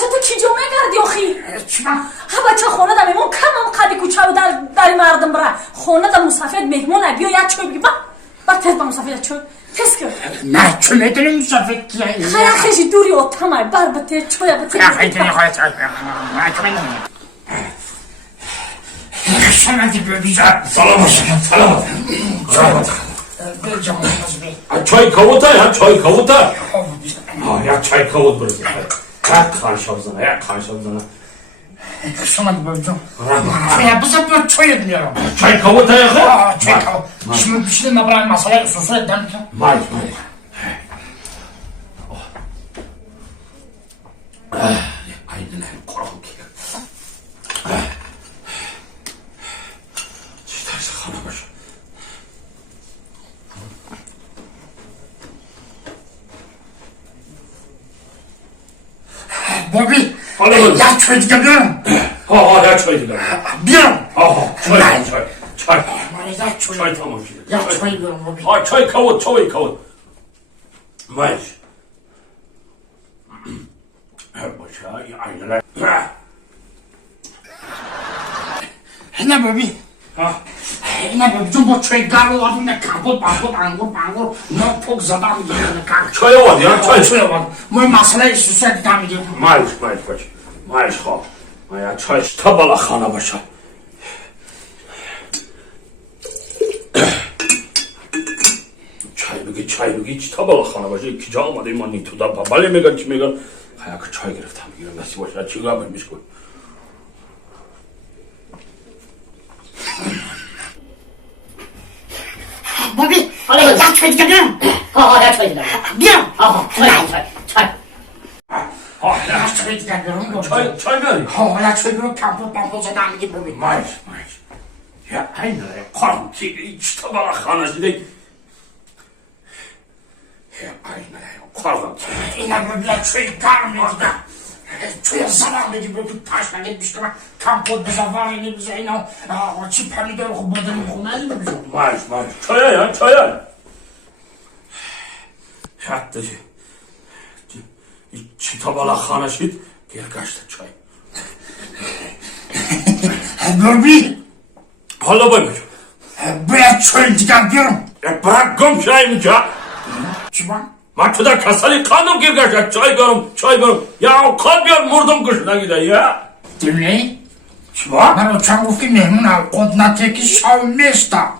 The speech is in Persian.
بچه تو کی جمعه کردی آخی؟ چما؟ ها بچه خونه دا میمون کمم قدی کوچه و در مردم برا خونه دا مسافر مهمون بیا یاد چوی بگی با تست با مسافر یاد چوی تست کن نه چون میدونی مسافر کیه خیلی خیلی دوری اتمای بر بته چوی بته خیلی خواهد شما دی ببیجا سلام سلام چای کاوتا یا چای کاوتا یا چای کاوت برسه یک خانشاب زنه یک خانشاب زنه شما دی ببیجا بسا بیا چایت میارم چای کاوتا یا خواه چای کاوت شما بیشتر مبرای مسئله سوسوی دم کن مایش aynen korkak ya. İsterse kana baş. Bobby, ya çay geliyorum. Ha ya çay geliyorum. Biliyorum. Çay. Çay tamam şimdi. Ya çay geliyorum Bobby. Ha çay kavut. Mayış. Başa aynen. Ne Bobby? Ha. Ne Bobby? Jumbo çay geliyor adında kaput bangur. Ne çok zadam geliyor. Çay var ya çay var. Bu mesele sوسوی دم میگیرم. Mayış baş. Mayış ha. Ya çay tabala xana başa. چای بگی چی تا بالا خانه باشه کی جا آمده من تو دا بله میگن چی میگن خیلی که چای گرفتم میگیرم نسی باشه چی گاه برمیش کن بابی یا چای دیگه بیارم یا چای دیگه بیارم چای دیگه بیارم چای بیاری یا چای بیارم کمپوت زدم میگی بابی مایش یا اینه قرم کی چی تا بالا خانه دیده aynen korkak. İnan bile çöy karmıyordu da. Çöye zarar dedi böyle taşla gitmiş ama kampot bize var yine bize inan. O çipani de okubadığını okumaz mı bize? Mayış. Çaya. Hatta çitabala xana şid gel kaçtı çay. Bobby. Hala baymış. Buraya çöy diken diyorum. Bırak gom çayımı ya. Çıban. من تو در کسانی کاندم گیر گشت چای گرم یا کان بیار مردم کش نگیده یا Dinle. Çıban. Ben o çan gufti memnun al. Kodna teki şavmesta.